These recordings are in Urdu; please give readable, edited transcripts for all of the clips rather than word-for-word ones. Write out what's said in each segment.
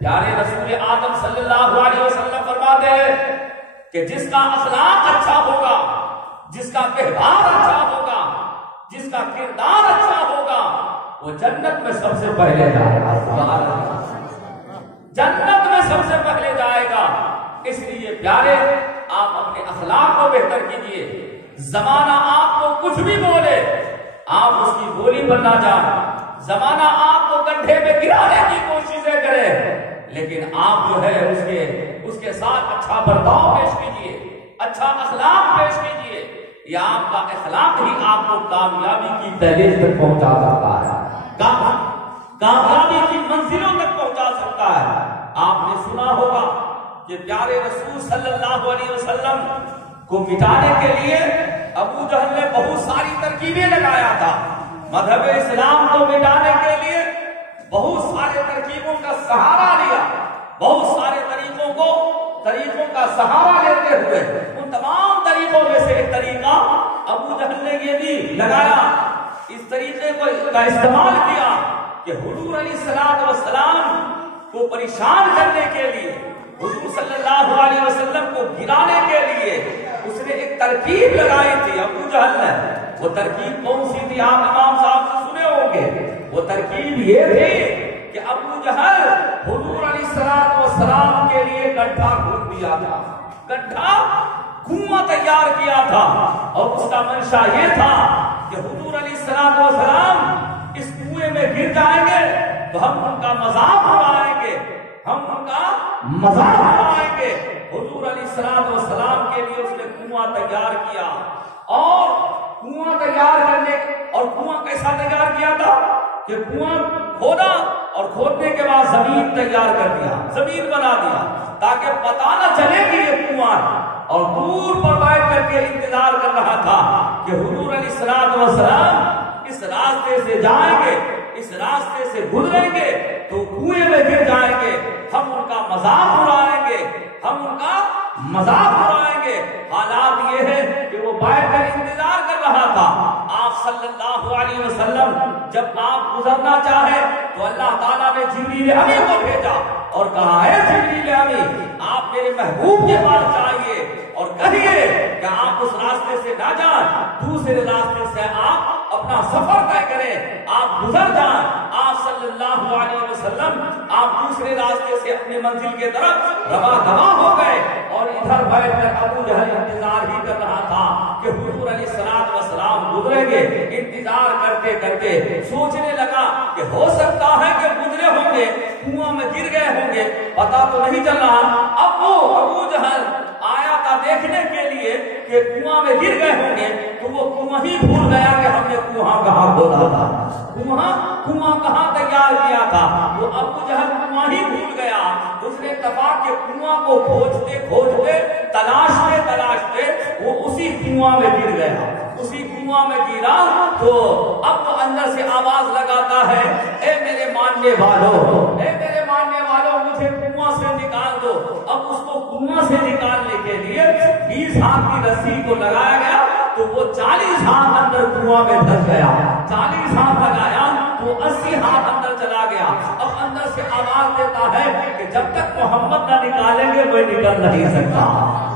پیارے رسول آدم صلی اللہ علیہ وسلم فرماتے ہیں کہ جس کا اخلاق اچھا ہوگا، جس کا کردار اچھا ہوگا، جس کا کردار اچھا ہوگا، وہ جنت میں سب سے پہلے جائے گا، جنت میں سب سے پہلے جائے گا۔ اس لیے پیارے آپ اپنے اخلاق کو بہتر کیجئے۔ زمانہ آپ کو کچھ بھی بولے، آپ اس کی بولی پر نہ جائیں۔ زمانہ آپ کو گڈھے میں گرانے کی کوششیں کرے، لیکن آپ جو ہے اس کے ساتھ اچھا برتاؤ پیش کیجئے، اچھا اخلاق پیش کیجئے۔ یا آپ کا اخلاق ہی آپ کو کامیابی کی دہلیز تک پہنچا سکتا ہے، کامیابی کی منزلوں تک پہنچا سکتا ہے۔ آپ نے سنا ہوگا کہ پیارے رسول صلی اللہ علیہ وسلم کو مٹانے کے لیے ابو جہل نے بہت ساری ترکیبیں لگایا تھا۔ مذہب اسلام کو مٹانے کے لیے بہت سارے ترکیبوں کا سہارا لیا، بہت سارے طریقوں کا سہارا لیتے ہوئے ان تمام طریقوں میں سے ایک طریقہ ابو جہل نے یہ بھی لگایا، اس طریقے کا استعمال کیا کہ حضور علیہ الصلوۃ والسلام کو پریشان کرنے کے لیے، حضور صلی اللہ علیہ وسلم کو گرانے کے لیے اس نے ایک ترکیب لگائی تھی ابو جہل نے۔ وہ ترکیب کون سی تھی؟ آپ امام صاحب سے سنے ہوں گے۔ وہ ترکیب یہ تھی کہ ابو جہل حضور علیہ الصلوۃ والسلام کے لیے گڈھا کھود دیا تھا، گڈھا کنواں تیار کیا تھا، اور اس کا منشا یہ تھا کہ حضور علیہ الصلوۃ والسلام اس کنویں میں گر جائیں گے تو ہم ان کا مذاق اڑائیں گے، ہم ان کا مذاق اڑائیں گے۔ حضور علیہ الصلوۃ والسلام کے لیے اس نے کنواں تیار کیا، اور کنواں تیار کرنے اور کنواں کیسا تیار کیا تھا کہ کنواں کھودا اور کھودنے کے بعد زمین تیار کر دیا، زمین بنا دیا تاکہ پتہ نہ چلے کہ یہ کنواں ہے، اور دور پر بیٹھ کر کے انتظار کر رہا تھا کہ حضور علیہ الصلوۃ والسلام اس راستے سے جائیں گے، اس راستے سے گزریں گے تو کنویں میں گر جائیں گے، ہم ان کا مذاق اڑائیں گے، ہم ان کا مذاق اڑائیں گے۔ حالات یہ ہے کہ وہ بیٹھ کر انتظار کر رہا تھا۔ آپ صلی اللہ علیہ وسلم جب آپ گزرنا چاہے تو اللہ تعالیٰ نے جبریل امین کو بھیجا اور کہا ہے جبریل امین آپ میرے محبوب کے پاس جائیے اور کہیے کہ آپ اس راستے سے نہ جائیں، دوسرے راستے سے آپ اپنا سفر طے کریں، آپ گزر جائیں۔ آپ صلی اللہ علیہ وسلم آپ دوسرے راستے سے اپنی منزل کے طرف رواں ہو گئے، اور ادھر بیٹھ کر ابو جہل انتظار ہی کر رہا تھا کہ حضور علیہ الصلوۃ والسلام گزریں گے۔ انتظار کرتے کرتے سوچنے لگا کہ ہو سکتا ہے کہ گزرے ہوں گے، کنواں میں گر گئے ہوں گے، پتا تو نہیں چل رہا۔ اب وہ ابو جہل آیا تھا دیکھنے کے لیے کہ کنواں میں گر گئے ہوں گے، تو وہ کنواں ہی بھول گیا کہ ہم نے کنواں کہاں کھودا تھا، کنواں کہاں تیار کیا تھا۔ وہ ابو جہل کنواں ہی بھول گیا۔ اس نے اتفاق کے کنواں کو کھوجتے تلاشتے وہ اسی کنواں میں گر گیا، اسی کنواں میں گرا تو اب وہ اندر سے آواز لگاتا ہے، اے میرے ماننے والوں، اے میرے ماننے والوں، مجھے کنواں سے نکال دو۔ اب اس کو کنواں سے نکالنے کے لیے 20 ہاتھ کی رسی کو لگایا گیا تو وہ 40 ہاتھ اندر کنواں میں دھس گیا، 40 ہاتھ لگایا تو 80 ہاتھ اندر چلا گیا۔ اب اندر سے آواز دیتا ہے کہ جب تک محمد نہ نکالیں گے میں نکل نہیں سکتا،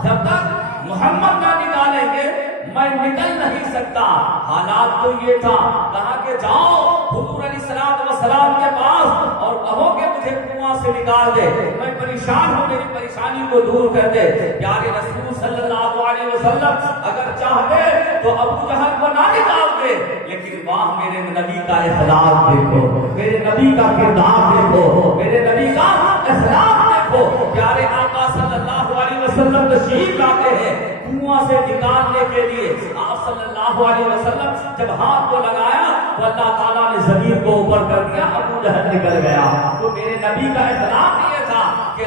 جب تک محمد نہ نکالیں گے میں نکل نہیں سکتا۔ حالات تو یہ تھا، کہا کہ جاؤ حضور علیہ الصلوۃ والسلام کے پاس اور کہو کہ مجھے کنواں سے نکال دے، میں پریشان ہوں، میری پریشانی کو دور کر دے۔ پیارے رسول صلی اللہ علیہ وسلم اگر چاہتے تو ابو جہل کو نہ نکالتے، لیکن وہاں میرے نبی کا اخلاق دیکھو، میرے نبی کا کردار دیکھو، میرے نبی کا اخلاق دیکھو۔ پیارے آقا صلی اللہ علیہ وسلم تشریف لاتے ہیں کنواں سے نکالنے کے لیے۔ آپ صلی اللہ علیہ وسلم جب ہاتھ کو لگایا تو اللہ تعالیٰ نے زمین کو اوپر کر دیا، ابو جہل نکل گیا۔ تو میرے نبی کا اخلاق یہ تھا کہ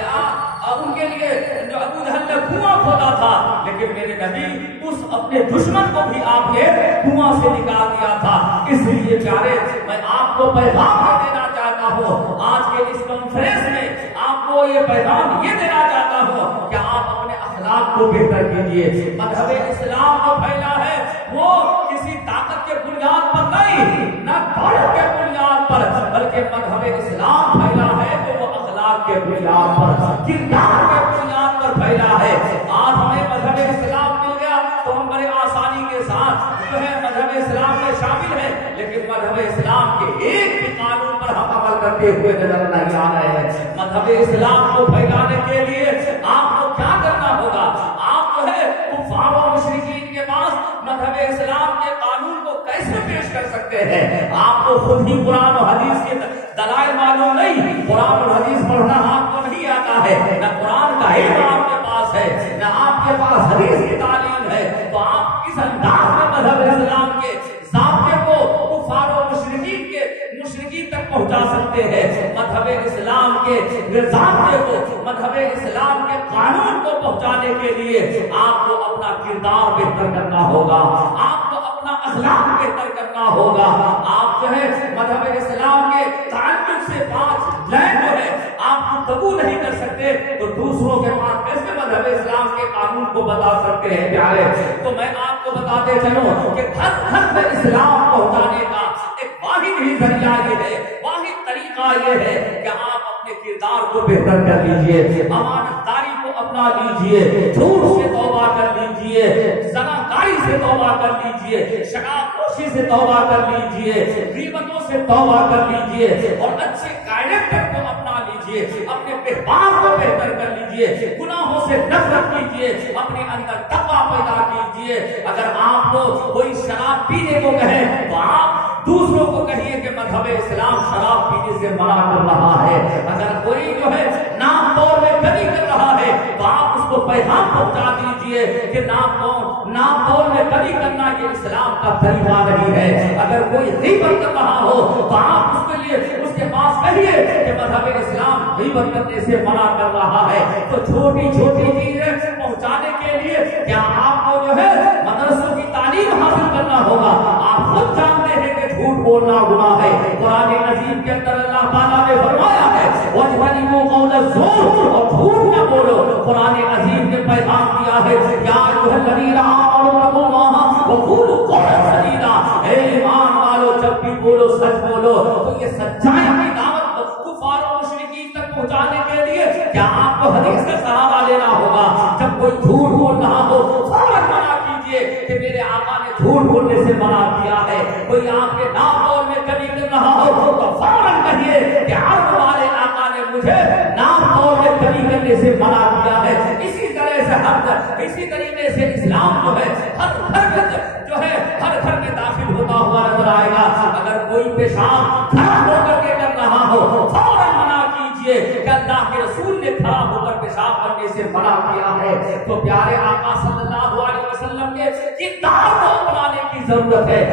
ان کے لیے جو ابو جہل نے کنواں کھودا تھا، لیکن میرے نبی اس اپنے دشمن کو بھی آپ نے کنواں سے نکال دیا تھا۔ اس لیے پیارے میں آپ کو پیغام دینا چاہتا ہوں، آج کے اس کانفرنس میں آپ کو یہ پیغام یہ دینا چاہتا ہوں کہ آپ اپنے اخلاق کو بہتر کیجیے۔ مذہب اسلام جو پھیلا ہے وہ کسی طاقت کے بنیاد پر نہیں، نہ دولت کے بنیاد پر، بلکہ مذہب اسلام پھیلا ہے تو وہ اخلاق کے کے بنیاد پر، کردار کے بنیاد پر پھیلا ہے۔ آج ہمیں مذہب اسلام مل گیا تو ہم بڑے آسانی کے ساتھ جو ہے مذہب اسلام میں شامل ہیں، لیکن مذہب اسلام کے ایک بھی قانون پر ہم عمل کرتے ہوئے نظر نہیں آ رہے ہیں۔ مذہب اسلام کو پھیلانے کے لیے آپ کو کیا کرنا ہوگا؟ آپ جو ہے کفار و مشرکین کے پاس مذہب اسلام کے قانون کو کیسے پیش کر سکتے ہیں؟ آپ کو خود ہی قرآن و حدیث کے دلائل معلوم نہیں، قرآن اور حدیث پڑھنا آپ کو نہیں آتا ہے، نہ قرآن کا علم آپ کے پاس ہے، نہ آپ کے پاس حدیث کی تعلیم ہے، تو آپ کس انداز میں مذہب اسلام کے ضابطے کو کفار و مشرکین تک پہنچا سکتے ہیں؟ مذہب اسلام کے ضابطے کو، مذہب اسلام کے قانون کو پہنچانے کے لیے آپ کو اپنا کردار بہتر کرنا ہوگا، آپ کو اپنا اخلاق بہتر کرنا ہوگا۔ آپ جو ہے مذہب اسلام کے تعلق سے پانچ لائن جو ہے آپ قبول نہیں کر سکتے تو دوسروں کے پاس کیسے مذہب اسلام کے قانون کو بتا سکتے ہیں پیارے؟ تو میں آپ کو بتاتے چلوں کہ ہر گھر میں اسلام پہنچانے کا ایک واحد ہی ذریعہ یہ ہے، واحد طریقہ یہ ہے کہ آپ اپنے کردار کو بہتر کر لیجئے، امانت داری کو اپنا لیجئے، جھوٹ سے توبہ کر لیجئے، زناکاری سے توبہ کر لیجئے، شراب نوشی سے توبہ کر لیجئے، غیبتوں سے توبہ کر لیجئے، اور اچھے کیریکٹر کو اپنا لیجئے، اپنے کردار کو بہتر کر لیجئے، گناہوں سے نفرت کیجئے، اپنے اندر تقویٰ پیدا کیجئے۔ اگر آپ کو کوئی شراب پینے کو کہے تو آپ دوسروں کو کہیے کہ مذہب اسلام شراب پینے سے منع کر رہا ہے۔ اگر کوئی جو ہے نام طور میں کمی کر رہا ہے تو آپ اس کو پیغام پہنچا دیجئے کہ نام طور میں کمی کرنا یہ اسلام کا طریقہ نہیں ہے۔ اگر کوئی غیبت کر رہا ہو تو آپ اس کے لیے اس کے پاس کہیے کہ مذہب اسلام غیبت کرنے سے منع کر رہا ہے۔ تو چھوٹی چھوٹی چیزیں پہنچانے کے لیے کیا آپ کو جو ہے مدرسوں کی تعلیم حاصل کرنا ہوگا؟ آپ خود جانتے ہیں کہ جھوٹ بولنا گناہ ہے۔ قرآن عظیم کے اندر اللہ تعالیٰ نے فرمایا ہے وَاجْتَنِبُوا قَوْلَ الزُّورِ، اور جھوٹ نہ بولو۔ قرآن عظیم نے پیغام دیا ہے یا أَيُّهَا الَّذِينَ آمَنُوا اتَّقُوا اللَّهَ وَقُولُوا قَوْلًا سَدِيدًا، اے ایمان والو جب بھی بولو سچ بولو۔ تو یہ سچائی کی دعوت کفار و مشرکین تک پہنچانے کے لیے کیا آپ کو حدیث کا سہارا لینا ہوگا؟ جب کوئی جھوٹ بول رہا ہو فوراً منع کیجیے کہ میرے آقا نے جھوٹ بولنے سے منع کیا ہے۔ کوئی آپ کے نام طور میں کمی کر رہا ہو تو فوراً کہیے کہ عرب والے آقا نے مجھے نام طور میں کمی کرنے سے منع کیا ہے۔ اسی طریقے سے اسلام جو ہے ہر گھر میں داخل ہوتا ہوا نظر آئے گا۔ اگر کوئی پیشاب کھڑا ہو کر کے کر رہا ہو فوراً منع کیجیے کہ اللہ کے رسول نے کھڑا ہو کر پیشاب کرنے سے منع کیا ہے۔ تو پیارے آقا صلی اللہ علیہ وسلم کے کردار کو اپنانے کی ضرورت ہے۔